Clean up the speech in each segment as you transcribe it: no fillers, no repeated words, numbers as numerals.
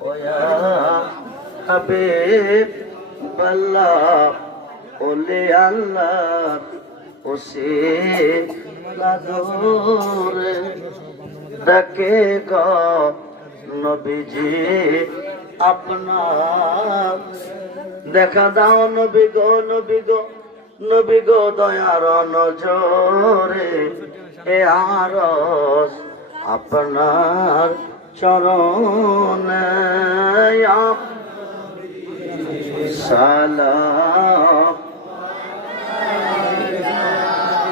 ও ইয়া হাবিব আল্লাহ ওলি আল্লাহ ওসিলা দূরে ডাকে গো নবীজি আপনার দেখা দাও নবী গো নবী গো নবী গো দয়ার নজরে এ আরশ আপনার চরণে সালাম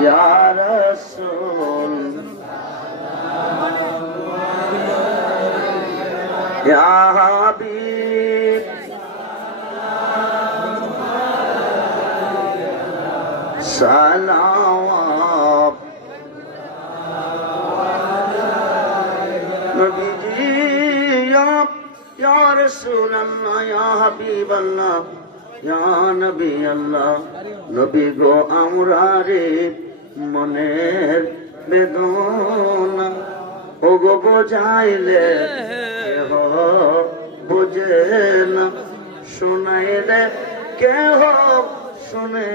ইয়া রাসূল ইয়া হাবিব সালাম নবীজি ইয়া রাসূল আল্লাহ ইয়া হাবিব আল্লাহ ইয়া নবী আল্লাহ নবী গো আমরা রে মনের বেদনা ও গো বোঝাইলে কেহ বুঝে না শোনাইলে কেহ শুনে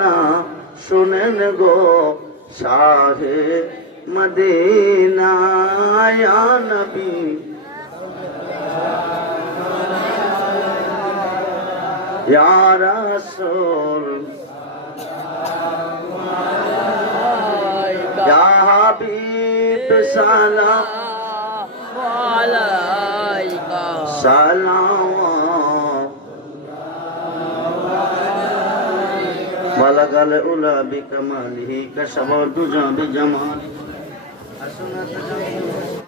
না শুনেন গো শাহে মদিনা ইয়া নবী ইয়া রাসূল ইয়া হাবিব সালাম আলাইকা সালাম বালাগাল উলা বিকামালিহি কাশাবা দুজা বিজামালি